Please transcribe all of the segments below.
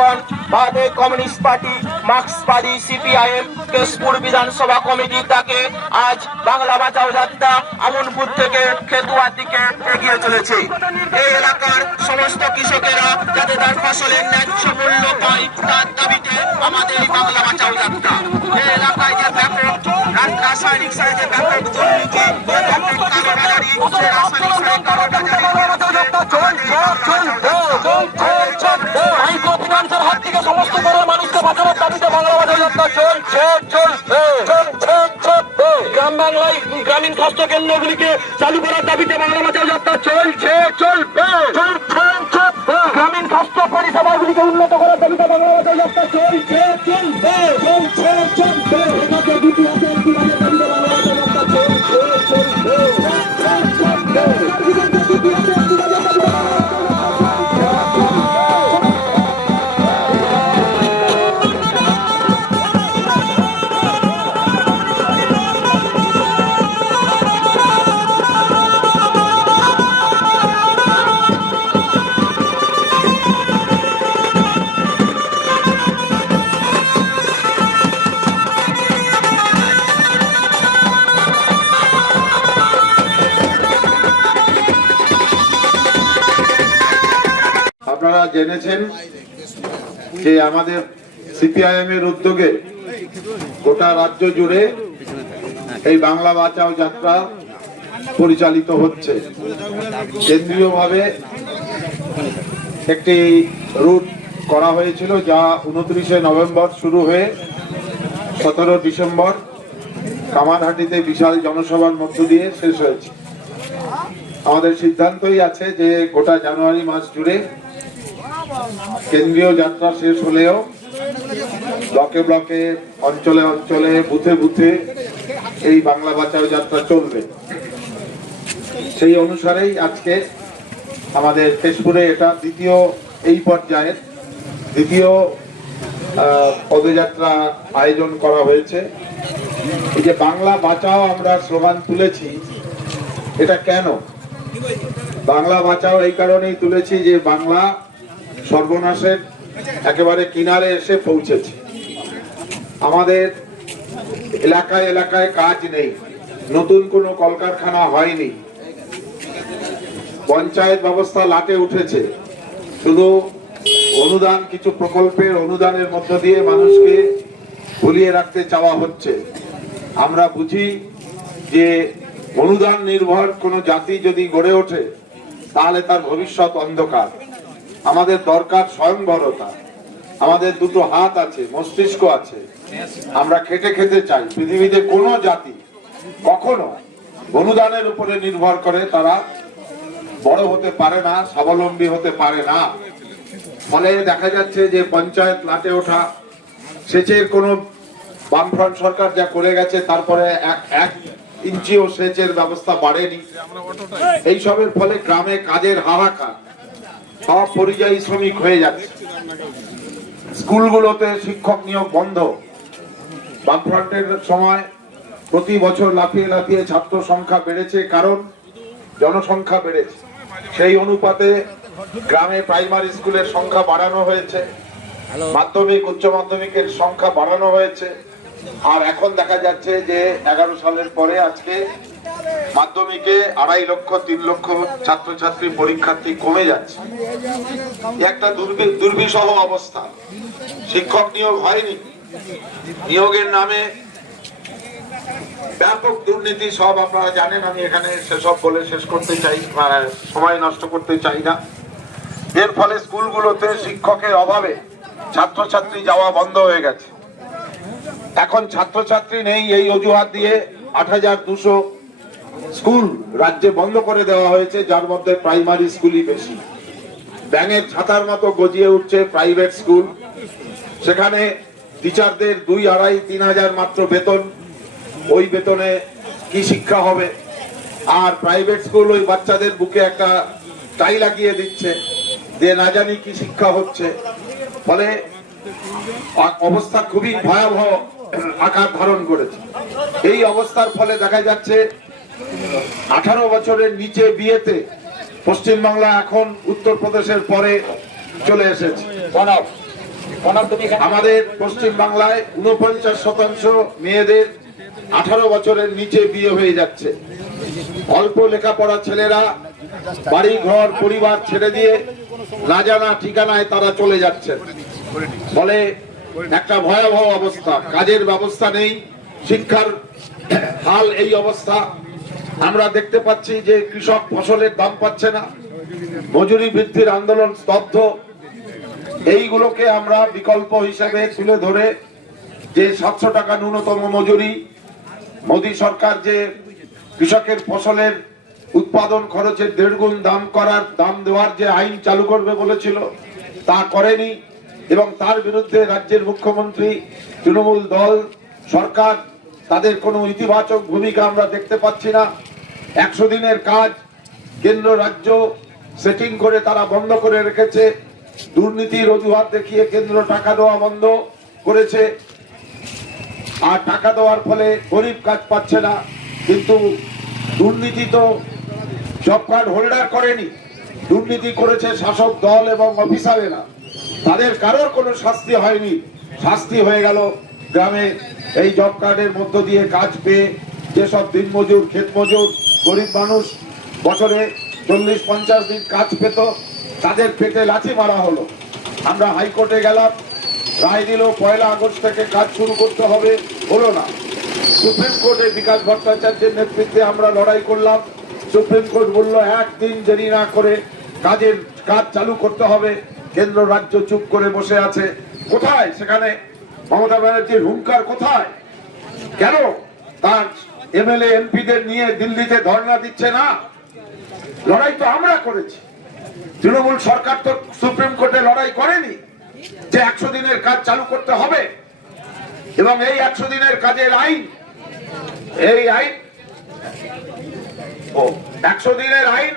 বন্ধুগণ, ভারতীয় communist party, মার্ক্সবাদী CPIM Keshpur বিধানসভা কমিটির ডাকে আজ বাংলা বাঁচাও যাত্রা আমনপুর থেকে খেতুয়ার দিকে এগিয়ে চলেছে। এই এলাকার সমস্ত কৃষকেরা যাতে তার ফসলের ন্যায্য মূল্য পায় তার দাবিতে আমাদের এই বাংলা বাঁচাও যাত্রা। এই এলাকায় যে ব্যাপক রাসায়নিক সারে যে ব্যাপক দুর্নীতি, ব্যাপক কালোবাজারি, সেই রাসায়নিক সারের কালোবাজারি হাত থেকে সমস্ত করে মানুষকে বাঁচানোর দাবিতে বাংলা বাঁচাও যাত্রা চলছে। গ্রাম বাংলায় গ্রামীণ স্বাস্থ্য কেন্দ্রগুলিকে চালু করার দাবিতে বাংলা বাঁচাও যাত্রা চলছে, চলবে। গ্রামীণ স্বাস্থ্য পরিষেবাগুলিকে উন্নত করার দাবিতে বাংলা বাঁচাও যাত্রা চলছে, চলবে, চলছে, চলবে। আপনারা জেনেছেন যে আমাদের সিপিআইএম এর উদ্যোগে গোটা রাজ্য জুড়ে এই বাংলা বাঁচাও যাত্রা পরিচালিত হচ্ছে। কেন্দ্রীয়ভাবে একটি রুট করা হয়েছিল, যা 29শে নভেম্বর শুরু হয়ে 17 ডিসেম্বর কামারহাটিতে বিশাল জনসভার মধ্য দিয়ে শেষ হয়েছে। আমাদের সিদ্ধান্তই আছে যে গোটা জানুয়ারি মাস জুড়ে কেন্দ্রীয় যাত্রা শেষ হলেও ব্লকে ব্লকে, অঞ্চলে অঞ্চলে, বুথে বুথে এই বাংলা বাঁচাও যাত্রা চলবে। সেই অনুসারেই আজকে আমাদের কেশপুরে এটা দ্বিতীয়, এই পর্যায়ের দ্বিতীয় পদযাত্রা আয়োজন করা হয়েছে। এই যে বাংলা বাঁচাও আমরা স্লোগান তুলেছি, এটা কেন? বাংলা বাঁচাও এই কারণেই তুলেছি যে বাংলা সর্বনাশের একেবারে কিনারে এসে পৌঁছেছে। আমাদের এলাকায় এলাকায় কাজ নেই, নতুন কোনো কলকারখানা হয়নি, পঞ্চায়েত ব্যবস্থা লাটে উঠেছে। শুধু অনুদান, কিছু প্রকল্পের অনুদানের মধ্য দিয়ে মানুষকে ভুলিয়ে রাখতে চাওয়া হচ্ছে। আমরা বুঝি যে অনুদান নির্ভর কোনো জাতি যদি গড়ে ওঠে তাহলে তার ভবিষ্যৎ অন্ধকার। আমাদের দরকার স্বয়ংবরতা। আমাদের দুটো হাত আছে, মস্তিষ্ক আছে, আমরা খেটে খেতে চাই। পৃথিবীতে কোনো জাতি কখনো অনুদানের উপরে নির্ভর করে তারা বড় হতে পারে না, স্বাবলম্বী হতে পারে না। ফলে দেখা যাচ্ছে যে পঞ্চায়েত লাটে ওঠা, সেচের কোনো বামফ্রন্ট সরকার যা করে গেছে তারপরে এক ইঞ্চিও সেচের ব্যবস্থা বাড়েনি। এইসবের ফলে গ্রামে কাজের হাহাকার, সব পরিযায়ী শ্রমিক হয়ে যাচ্ছে। স্কুলগুলোতে শিক্ষক নিয়োগ বন্ধ। বামফ্রন্টের সময় প্রতি বছর লাফিয়ে লাফিয়ে ছাত্র সংখ্যা বেড়েছে, কারণ জনসংখ্যা বেড়েছে। সেই অনুপাতে গ্রামে প্রাইমারি স্কুলের সংখ্যা বাড়ানো হয়েছে, মাধ্যমিক উচ্চ মাধ্যমিকের সংখ্যা বাড়ানো হয়েছে। আর এখন দেখা যাচ্ছে যে 11 সালের পরে আজকে মাধ্যমিকে 2.5 লক্ষ 3 লক্ষ ছাত্রছাত্রী পরীক্ষার্থী কমে যাচ্ছে। একটা দুর্বিষহ অবস্থা। শিক্ষক নিয়োগ হয়নি, নিয়োগের নামে ব্যাপক দুর্নীতি, সব আপনারা জানেন। আমি এখানে সেসব বলে শেষ করতে চাই, সময় নষ্ট করতে চাই না। এর ফলে স্কুলগুলোতে শিক্ষকের অভাবে ছাত্রছাত্রী যাওয়া বন্ধ হয়ে গেছে। এখন ছাত্রছাত্রী নেই, এই অজুহাত দিয়ে 8200 স্কুল রাজ্যে বন্ধ করে দেওয়া হয়েছে, যার মধ্যে প্রাইমারি স্কুলই বেশি। ব্যাঙের ছাতার মতো গজিয়ে উঠছে প্রাইভেট স্কুল। সেখানে টিচারদের 2,500-3 হাজার মাত্র বেতন। ওই বেতনে কি শিক্ষা হবে? আর প্রাইভেট স্কুল ওই বাচ্চাদের বুকে একটা টাই লাগিয়ে দিচ্ছে, যে না জানি কি শিক্ষা হচ্ছে। ফলে অবস্থা খুবই ভয়াবহ আকার ধারণ করেছে। এই অবস্থার ফলে দেখা যাচ্ছে 18 বছরের নিচে বিয়েতে পশ্চিমবাংলা এখন উত্তরপ্রদেশের পরে চলে এসেছে। আমাদের পশ্চিম বাংলায় 49% মেয়েদের 18 বছরের নিচে বিয়ে হয়ে যাচ্ছে। অল্প লেখাপড়া ছেলেরা বাড়ি ঘর পরিবার ছেড়ে দিয়ে না জানা ঠিকানায় তারা চলে যাচ্ছেন। ফলে একটা ভয়াবহ অবস্থা, কাজের ব্যবস্থা নেই, শিক্ষার হাল এই অবস্থা। আমরা দেখতে পাচ্ছি যে কৃষক ফসলের দাম পাচ্ছে না, মজুরি বৃদ্ধির আন্দোলন স্তব্ধ। এইগুলোকে আমরা বিকল্প হিসেবে তুলে ধরে যে 700 টাকা ন্যূনতম মজুরি, মোদী সরকার যে কৃষকের ফসলের উৎপাদন খরচের 1.5 গুণ দাম দেওয়ার যে আইন চালু করবে বলেছিল তা করেনি, এবং তার বিরুদ্ধে রাজ্যের মুখ্যমন্ত্রী, তৃণমূল দল, সরকার তাদের কোনো ইতিবাচক ভূমিকা আমরা দেখতে পাচ্ছি না। 100 দিনের কাজ কেন্দ্র রাজ্য সেটিং করে তারা বন্ধ করে রেখেছে। দুর্নীতির অজুহাত দেখিয়ে কেন্দ্র টাকা দেওয়া বন্ধ করেছে, আর টাকা দেওয়ার ফলে গরিব কাজ পাচ্ছে না। কিন্তু দুর্নীতি তো জব কার্ড হোল্ডার করেনি, দুর্নীতি করেছে শাসক দল এবং অফিসারেরা। তাদের কারোর কোনো শাস্তি হয়নি, শাস্তি হয়ে গেল গ্রামে এই জব কার্ডের মধ্য দিয়ে কাজ পেয়ে যেসব দিনমজুর, ক্ষেত মজুর, গরিব মানুষ বছরে 40-50 দিন কাজ পেত, তাদের পেটে লাথি মারা হলো। আমরা হাইকোর্টে গেলাম, রায় দিল 1 আগস্ট থেকে কাজ শুরু করতে হবে, হলো না। সুপ্রিম কোর্টে বিকাশ ভট্টাচার্যের নেতৃত্বে আমরা লড়াই করলাম। সুপ্রিম কোর্ট বলল 1 দিন দেরি না করে কাজ চালু করতে হবে। কেন্দ্র রাজ্য চুপ করে বসে আছে। কোথায় সেখানে মমতা ব্যানার্জির হুঙ্কার? কোথায়? কেন তার এমএলএ এমপিদের নিয়ে দিল্লিতে ধর্ণা দিচ্ছে না? লড়াই তো আমরা করেছি। তৃণমূল সরকার তো সুপ্রিম কোর্টে লড়াই করেনি যে 100 দিনের কাজ চালু করতে হবে, এবং এই 100 দিনের কাজের আইন, এই আইন 100 দিনের আইন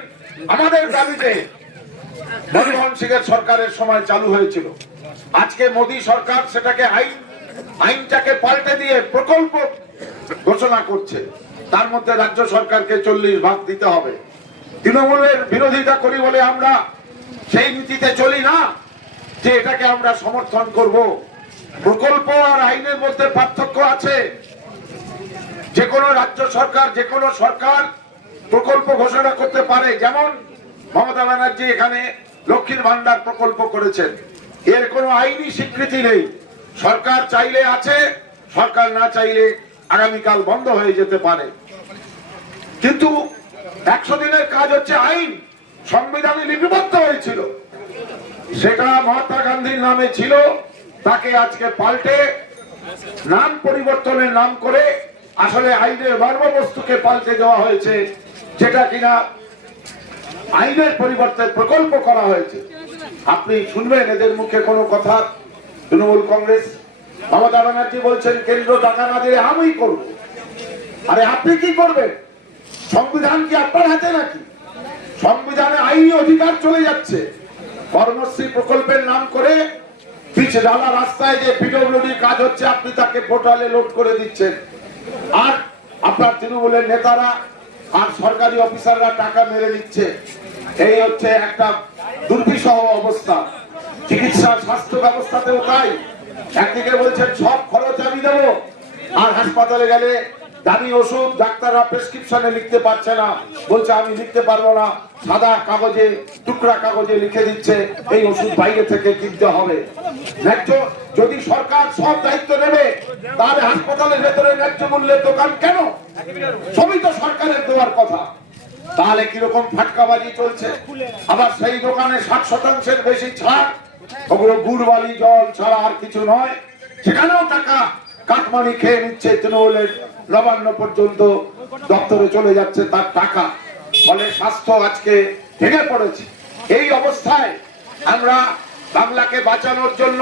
আমাদের দাবিতে মনমোহন সিংয়ের সরকারের সময় চালু হয়েছিল। আজকে মোদী সরকার সেটাকে আইনটাকে পাল্টে দিয়ে প্রকল্প ঘোষণা করছে। তার মধ্যে রাজ্য সরকারকে 40 ভাগ দিতে হবে। তৃণমূলের বিরোধিতা করি বলে আমরা সেই নীতিতে চলি না যে এটাকে আমরা সমর্থন করব। প্রকল্প আর আইনের মধ্যে পার্থক্য আছে। যে কোনো রাজ্য সরকার, যে কোনো সরকার প্রকল্প ঘোষণা করতে পারে। যেমন মমতা ব্যানার্জি এখানে লক্ষ্মীর ভান্ডার প্রকল্প করেছেন, এর কোনো আইনি স্বীকৃতি নেই। সরকার চাইলে আছে, সরকার না চাইলে আগামীকাল বন্ধ হয়ে যেতে পারে। কিন্তু 100 দিনের কাজ হচ্ছে আইন, সংবিধানে লিপিবদ্ধ হয়েছিল। সেটা মহাত্মা গান্ধীর নামে ছিল, তাকে আজকে পাল্টে নাম পরিবর্তনের নাম করে আসলে আইনের মর্মবস্তুকে পাল্টে দেওয়া হয়েছে, যেটা কিনা আইনের পরিবর্তে প্রকল্প করা হয়েছে। আপনি শুনবেন এদের মুখে কোনো কথা? তৃণমূল কংগ্রেস, মমতা ব্যানার্জি বলছেন কেন্দ্র টাকা না দিলে আমি করব। আরে আপনি কি করবেন? সংবিধান কি আপনার হাতে নাকি? সংবিধানে আইনি অধিকার চলে যাচ্ছে। কর্মশ্রী প্রকল্পের নাম করে পিচ ঢালা রাস্তায় যে পিডব্লিউডি কাজ হচ্ছে, আপনি তাকে পোর্টালে লোড করে দিচ্ছেন, আর আপনার তৃণমূলের নেতারা আর সরকারি অফিসাররা টাকা মেরে নিচ্ছে। এই হচ্ছে একটা দুর্বিষহ অবস্থা। চিকিৎসা স্বাস্থ্য ব্যবস্থাতেও তাই। একদিকে বলছেন সব খরচ আমি দেবো, আর হাসপাতালে গেলে দামি ওষুধ ডাক্তাররা প্রেসক্রিপশনে লিখতে পারছে না, বলছে আমি লিখতে পারবো না, সাদা কাগজে, টুকরা কাগজে লিখে দিচ্ছে এই ওষুধ বাইরে থেকে কিনতে হবে। ন্যায্য যদি সরকার সব দায়িত্ব নেবে, তাহলে হাসপাতালের ভেতরে ন্যায্য মূল্যের দোকান কেন? সবই তো সরকারের দেওয়ার কথা। তাহলে কিরকম ফাটকাবাজি চলছে। আবার সেই দোকানে 60% বেশি ছাড়, ওগুলো গুড় বালি জল ছাড়া আর কিছু নয়। সেখানেও টাকা কাটমানি খেয়ে নিচ্ছে তৃণমূলের। নবান্ন পর্যন্ত দপ্তরে চলে যাচ্ছে তার টাকা। ফলে স্বাস্থ্য আজকে ভেঙে পড়েছে। এই অবস্থায় আমরা বাংলাকে বাঁচানোর জন্য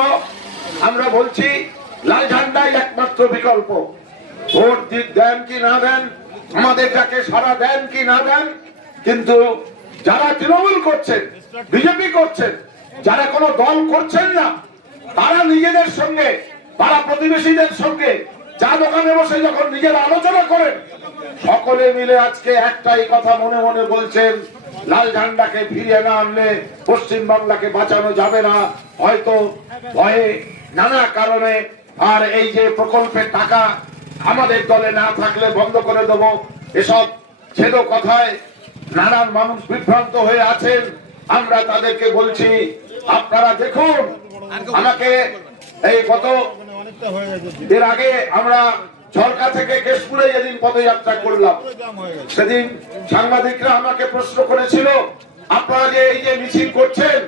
আমরা বলছি লাল ঝান্ডাই একমাত্র বিকল্প। ভোট দেন কি না দেন, আমাদের যাকে সারা দেন কি না দেন, কিন্তু যারা তৃণমূল করছেন, বিজেপি করছেন, যারা কোনো দল করছেন না, তারা নিজেদের সঙ্গে, পাড়া প্রতিবেশীদের সঙ্গে চা দোকানে বসে যখন নিজেরা আলোচনা করেন, সকলে মিলে আজকে একটাই কথা মনে মনে বলছেন, লাল ঝান্ডাকে ফিরিয়ে না আনলে পশ্চিম বাংলাকে বাঁচানো যাবে না, হয়তো ভয়ে নানা কারণে। আর এই যে প্রকল্পের টাকা আমাদের দলে না থাকলে বন্ধ করে দেব, এসব ছেদ কথায় নানান মানুষ বিভ্রান্ত হয়ে আছেন। আমরা তাদেরকে বলছি, আপনারা দেখুন, আমাকে এই গত এর আগে আমরা ঝলকা থেকে কেশপুরে যেদিন পদযাত্রা করলাম, সেদিন সাংবাদিকরা আমাকে প্রশ্ন করেছিল, আপনারা যে এই যে মিছিল করছেন,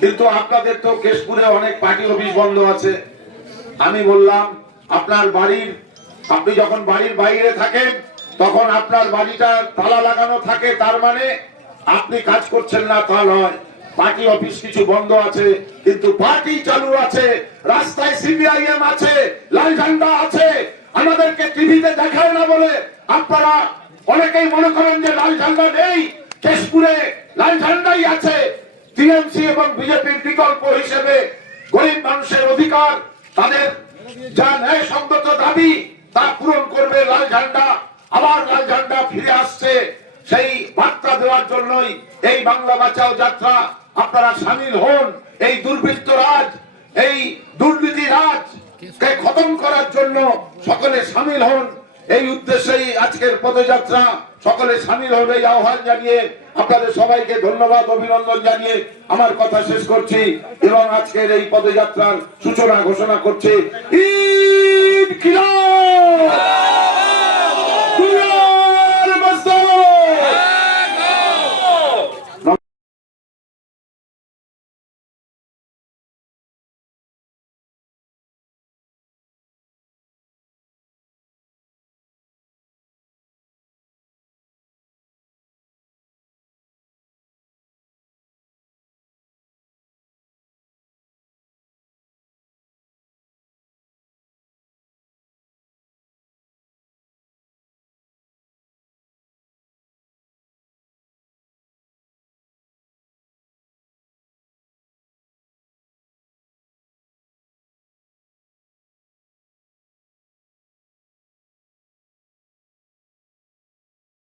কিন্তু আপনাদের তো কেশপুরে অনেক পার্টি অফিস বন্ধ আছে। আমি বললাম, আপনার বাড়ির, আপনি যখন বাড়ির বাইরে থাকেন তখন আপনার বাড়িটা তালা লাগানো থাকে, তার মানে আপনি কাজ করছেন না তা নয়। পার্টি অফিস কিছু বন্ধ আছে, কিন্তু পার্টি চালু আছে, রাস্তায় সিপিআইএম আছে, লাল ঝান্ডা আছে। আমাদেরকে টিভিতে দেখায় না বলে আপনারা অনেকেই মনে করেন যে লাল ঝান্ডা নেই। কেশপুরে লাল ঝান্ডাই আছে। টিএমসি এবং বিজেপির বিকল্প হিসেবে গরিব মানুষের অধিকার, তাদের যা ন্যায় সঙ্গত দাবি তা পূরণ করবে লাল ঝান্ডা। আবার লাল ঝান্ডা ফিরে আসছে, সেই বার্তা দেওয়ার জন্যই এই বাংলা বাঁচাও যাত্রা। আপনারা সামিল হন। এই দুর্বৃত্ত রাজ, এই দুর্নীতি রাজ কে খতম করার জন্য সকলে সামিল হন। এই উদ্দেশ্যেই আজকের পদযাত্রা। সকলে সামিল হন এই আহ্বান জানিয়ে আপনাদের সবাইকে ধন্যবাদ, অভিনন্দন জানিয়ে আমার কথা শেষ করছি এবং আজকের এই পদযাত্রার সূচনা ঘোষণা করছি। ঈদ কিরাম।